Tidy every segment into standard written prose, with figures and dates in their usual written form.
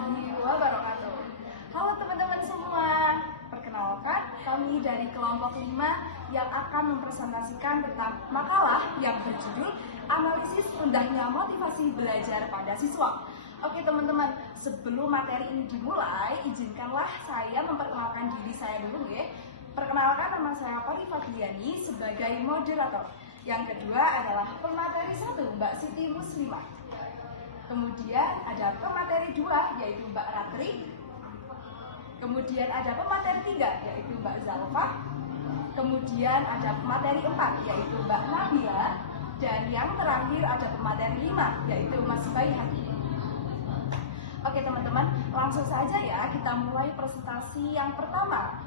warahmatullahi wabarakatuh. Halo teman-teman semua, perkenalkan kami dari kelompok 5 yang akan mempresentasikan tentang makalah yang berjudul Analisis Rendahnya Motivasi Belajar pada Siswa. Oke teman-teman, sebelum materi ini dimulai, izinkanlah saya memperkenalkan diri saya dulu ya. Perkenalkan, nama saya Fati Fadliani sebagai moderator. Yang kedua adalah pemateri 1, Mbak Siti Muslimah. Kemudian ada pemateri 2, yaitu Mbak Ratri. Kemudian ada pemateri 3, yaitu Mbak Zalfa. Kemudian ada pemateri 4, yaitu Mbak Nabila. Dan yang terakhir ada pemateri 5, yaitu Mas Baihaqi. Oke teman-teman, langsung saja ya kita mulai presentasi yang pertama.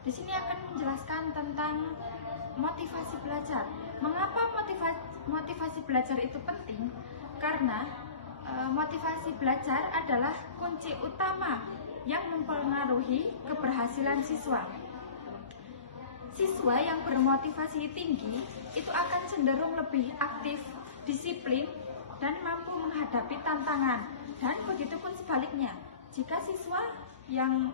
Di sini akan menjelaskan tentang motivasi belajar. Mengapa motivasi belajar itu penting? Karena motivasi belajar adalah kunci utama yang mempengaruhi keberhasilan siswa. Siswa yang bermotivasi tinggi itu akan cenderung lebih aktif, disiplin, dan mampu menghadapi tantangan. Dan begitu pun sebaliknya, jika siswa yang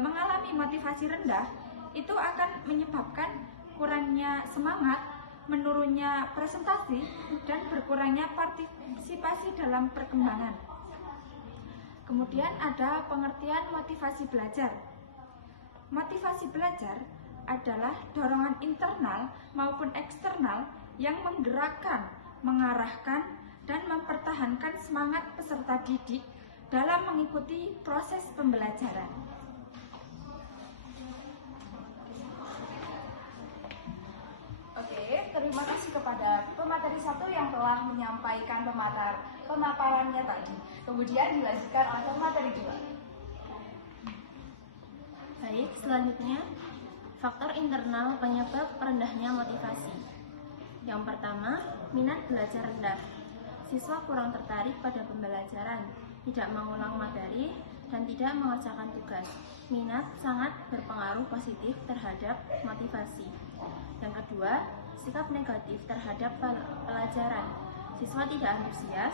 mengalami motivasi rendah, itu akan menyebabkan kurangnya semangat, menurunnya presentasi, dan berkurangnya partisipasi dalam perkembangan. Kemudian ada pengertian motivasi belajar. Motivasi belajar adalah dorongan internal maupun eksternal yang menggerakkan, mengarahkan, dan mempertahankan semangat peserta didik dalam mengikuti proses pembelajaran. Oke, terima kasih kepada pemateri 1 yang telah menyampaikan pemaparannya tadi. Kemudian dilanjutkan oleh pemateri 2. Baik, selanjutnya faktor internal penyebab rendahnya motivasi. Yang pertama, minat belajar rendah. Siswa kurang tertarik pada pembelajaran, tidak mengulang materi, dan tidak mengerjakan tugas. Minat sangat berpengaruh positif terhadap motivasi. Yang kedua, sikap negatif terhadap pelajaran. Siswa tidak antusias,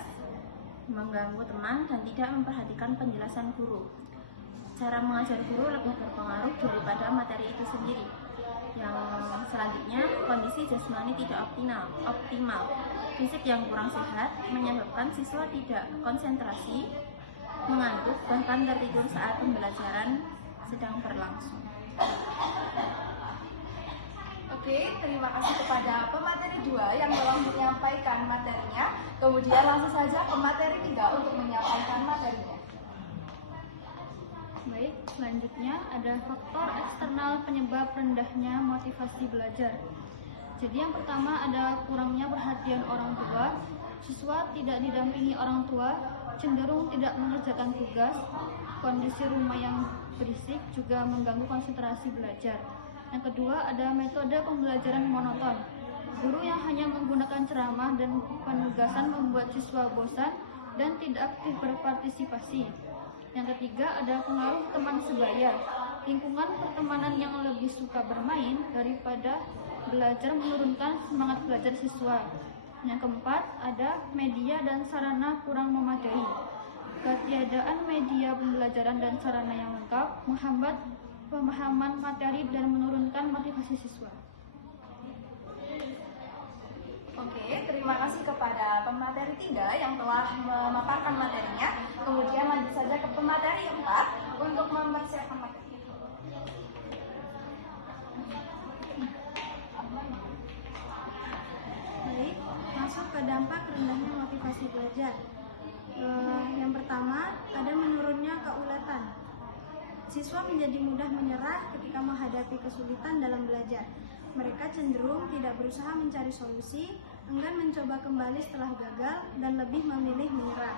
mengganggu teman, dan tidak memperhatikan penjelasan guru. Cara mengajar guru lebih berpengaruh daripada materi itu sendiri. Yang selanjutnya, kondisi jasmani tidak optimal. Fisik yang kurang sehat menyebabkan siswa tidak konsentrasi, mengantuk, bahkan tertidur saat pembelajaran sedang berlangsung. Oke, terima kasih kepada pemateri 2 yang telah menyampaikan materinya. Kemudian langsung saja pemateri 3 untuk menyampaikan materinya. Baik, selanjutnya ada faktor eksternal penyebab rendahnya motivasi belajar. Jadi yang pertama ada kurangnya perhatian orang tua. Siswa tidak didampingi orang tua, cenderung tidak mengerjakan tugas. Kondisi rumah yang berisik juga mengganggu konsentrasi belajar. Yang kedua ada metode pembelajaran monoton. Guru yang hanya menggunakan ceramah dan penugasan membuat siswa bosan dan tidak aktif berpartisipasi. Yang ketiga ada pengaruh teman sebaya. Lingkungan pertemanan yang lebih suka bermain daripada belajar menurunkan semangat belajar siswa. Yang keempat ada media dan sarana kurang memadai. Ketiadaan media pembelajaran dan sarana yang lengkap menghambat pemahaman materi dan menurunkan motivasi siswa. Oke, terima kasih kepada pemateri 3 yang telah memaparkan materinya. Kemudian lanjut saja ke pemateri 4 untuk mempersiapkan materi. Baik, masuk ke dampak rendahnya motivasi belajar. Yang pertama, ada menurunnya keuletan. Siswa menjadi mudah menyerah ketika menghadapi kesulitan dalam belajar. Mereka cenderung tidak berusaha mencari solusi, enggan mencoba kembali setelah gagal, dan lebih memilih menyerah.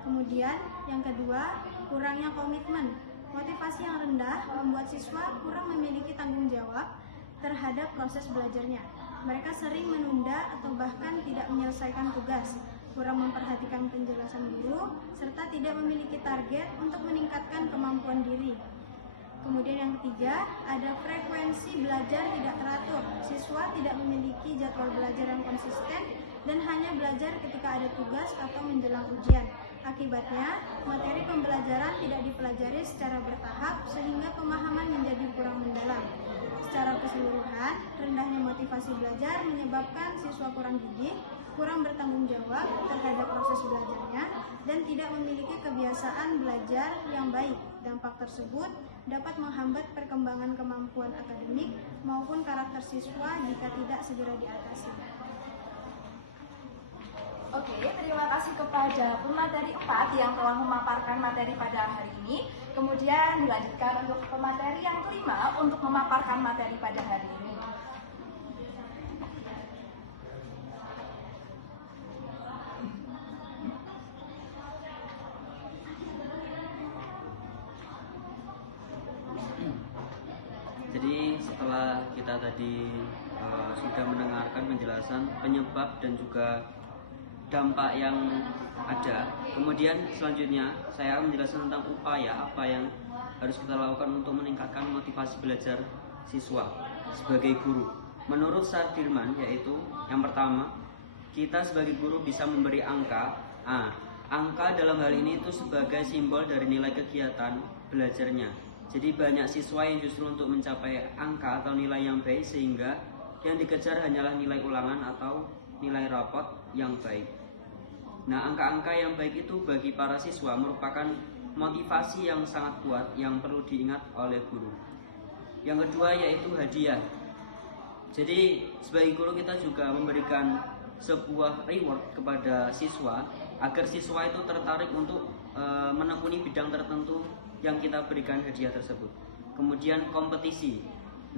Kemudian, yang kedua, kurangnya komitmen. Motivasi yang rendah membuat siswa kurang memiliki tanggung jawab terhadap proses belajarnya. Mereka sering menunda atau bahkan tidak menyelesaikan tugas, kurang memperhatikan penjelasan guru, serta tidak memiliki target untuk meningkatkan kemampuan diri. Kemudian yang ketiga, ada frekuensi belajar tidak teratur. Siswa tidak memiliki jadwal belajar yang konsisten dan hanya belajar ketika ada tugas atau menjelang ujian. Akibatnya, materi pembelajaran tidak dipelajari secara bertahap sehingga pemahaman menjadi kurang mendalam. Secara keseluruhan, rendahnya motivasi belajar menyebabkan siswa kurang gigih, kurang bertanggung jawab terhadap proses belajarnya, dan tidak memiliki kebiasaan belajar yang baik. Dampak tersebut dapat menghambat perkembangan kemampuan akademik maupun karakter siswa jika tidak segera diatasi. Oke, terima kasih kepada pemateri 4 yang telah memaparkan materi pada hari ini. Kemudian dilanjutkan untuk pemateri yang kelima untuk memaparkan materi pada hari ini. Jadi setelah kita tadi sudah mendengarkan penjelasan penyebab dan juga dampak yang ada, kemudian selanjutnya saya akan menjelaskan tentang upaya apa yang harus kita lakukan untuk meningkatkan motivasi belajar siswa sebagai guru. Menurut Sudirman, yaitu yang pertama, kita sebagai guru bisa memberi angka. Angka dalam hal ini itu sebagai simbol dari nilai kegiatan belajarnya. Jadi banyak siswa yang justru untuk mencapai angka atau nilai yang baik, sehingga yang dikejar hanyalah nilai ulangan atau nilai rapot yang baik. Nah, angka-angka yang baik itu bagi para siswa merupakan motivasi yang sangat kuat yang perlu diingat oleh guru. Yang kedua yaitu hadiah. Jadi sebagai guru kita juga memberikan sebuah reward kepada siswa agar siswa itu tertarik untuk menekuni bidang tertentu yang kita berikan hadiah tersebut. Kemudian kompetisi.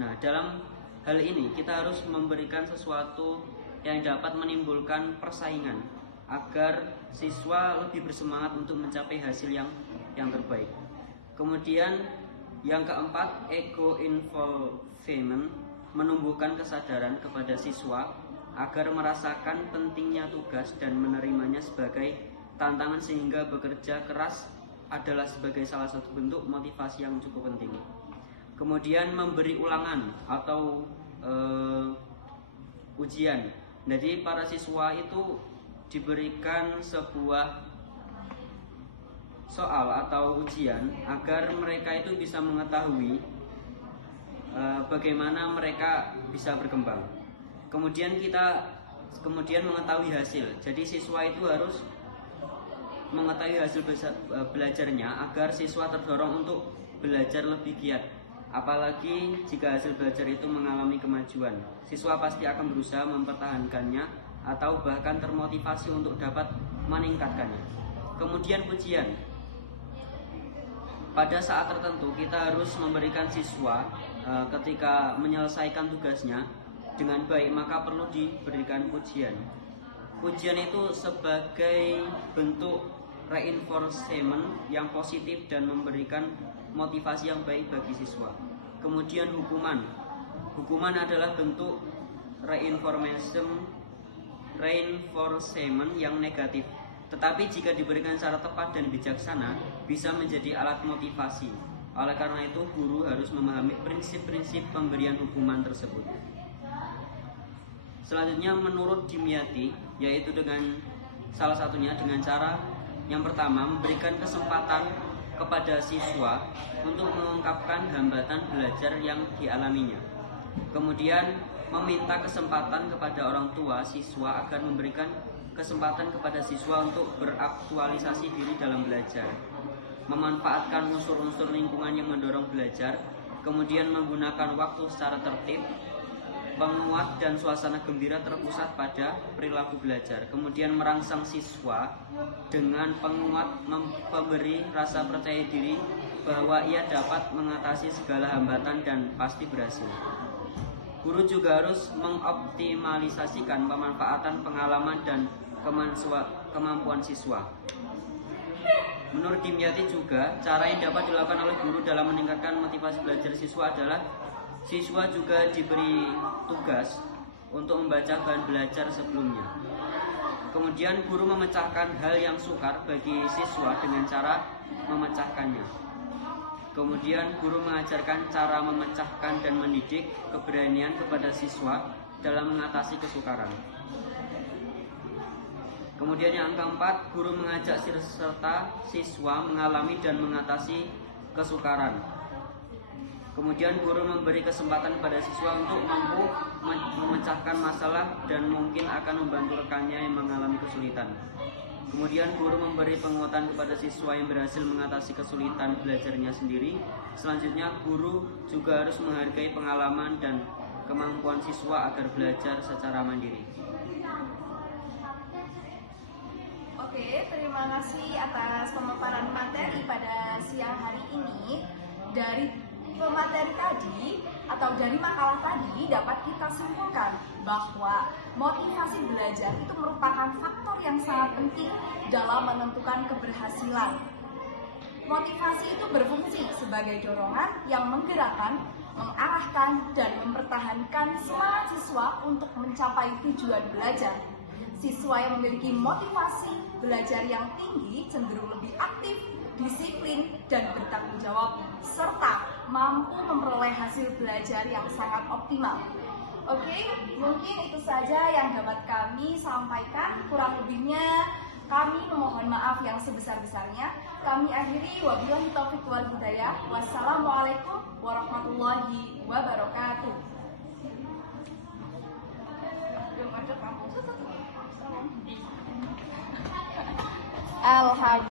Nah, dalam hal ini kita harus memberikan sesuatu yang dapat menimbulkan persaingan agar siswa lebih bersemangat untuk mencapai hasil yang terbaik. Kemudian yang keempat, ego involvement, menumbuhkan kesadaran kepada siswa agar merasakan pentingnya tugas dan menerimanya sebagai tantangan, sehingga bekerja keras adalah sebagai salah satu bentuk motivasi yang cukup penting. Kemudian memberi ulangan atau ujian. Jadi para siswa itu diberikan sebuah soal atau ujian agar mereka itu bisa mengetahui bagaimana mereka bisa berkembang. Kemudian mengetahui hasil. Jadi siswa itu harus mengetahui hasil belajarnya agar siswa terdorong untuk belajar lebih giat. Apalagi jika hasil belajar itu mengalami kemajuan, siswa pasti akan berusaha mempertahankannya atau bahkan termotivasi untuk dapat meningkatkannya. Kemudian pujian. Pada saat tertentu kita harus memberikan siswa ketika menyelesaikan tugasnya dengan baik, maka perlu diberikan pujian. Pujian itu sebagai bentuk reinforcement yang positif dan memberikan motivasi yang baik bagi siswa. Kemudian hukuman. Hukuman adalah bentuk reinforcement yang negatif. Tetapi jika diberikan secara tepat dan bijaksana, bisa menjadi alat motivasi. Oleh karena itu, guru harus memahami prinsip-prinsip pemberian hukuman tersebut. Selanjutnya menurut Dimyati, yaitu dengan salah satunya dengan cara yang pertama, memberikan kesempatan kepada siswa untuk mengungkapkan hambatan belajar yang dialaminya. Kemudian meminta kesempatan kepada orang tua siswa agar memberikan kesempatan kepada siswa untuk beraktualisasi diri dalam belajar, memanfaatkan unsur-unsur lingkungan yang mendorong belajar, kemudian menggunakan waktu secara tertib, penguat dan suasana gembira terpusat pada perilaku belajar. Kemudian merangsang siswa dengan penguat, memberi rasa percaya diri bahwa ia dapat mengatasi segala hambatan dan pasti berhasil. Guru juga harus mengoptimalisasikan pemanfaatan pengalaman dan kemampuan siswa. Menurut Dimyati juga, cara yang dapat dilakukan oleh guru dalam meningkatkan motivasi belajar siswa adalah siswa juga diberi tugas untuk membaca bahan belajar sebelumnya. Kemudian guru memecahkan hal yang sukar bagi siswa dengan cara memecahkannya. Kemudian guru mengajarkan cara memecahkan dan mendidik keberanian kepada siswa dalam mengatasi kesukaran. Kemudian yang keempat, guru mengajak serta siswa mengalami dan mengatasi kesukaran. Kemudian guru memberi kesempatan pada siswa untuk mampu memecahkan masalah dan mungkin akan membantu rekannya yang mengalami kesulitan. Kemudian guru memberi penguatan kepada siswa yang berhasil mengatasi kesulitan belajarnya sendiri. Selanjutnya guru juga harus menghargai pengalaman dan kemampuan siswa agar belajar secara mandiri. Oke, terima kasih atas pemaparan materi pada siang hari ini. Dari pemateri tadi atau dari makalah tadi dapat kita simpulkan bahwa motivasi belajar itu merupakan faktor yang sangat penting dalam menentukan keberhasilan. Motivasi itu berfungsi sebagai dorongan yang menggerakkan, mengarahkan, dan mempertahankan semangat siswa untuk mencapai tujuan belajar. Siswa yang memiliki motivasi belajar yang tinggi cenderung lebih aktif, disiplin, dan bertanggung jawab, serta mampu memperoleh hasil belajar yang sangat optimal. Oke, mungkin itu saja yang dapat kami sampaikan. Kurang lebihnya kami memohon maaf yang sebesar-besarnya. Kami akhiri, wabillahi taufiq wal hidayah. Wassalamualaikum warahmatullahi wabarakatuh. Alhamdulillah.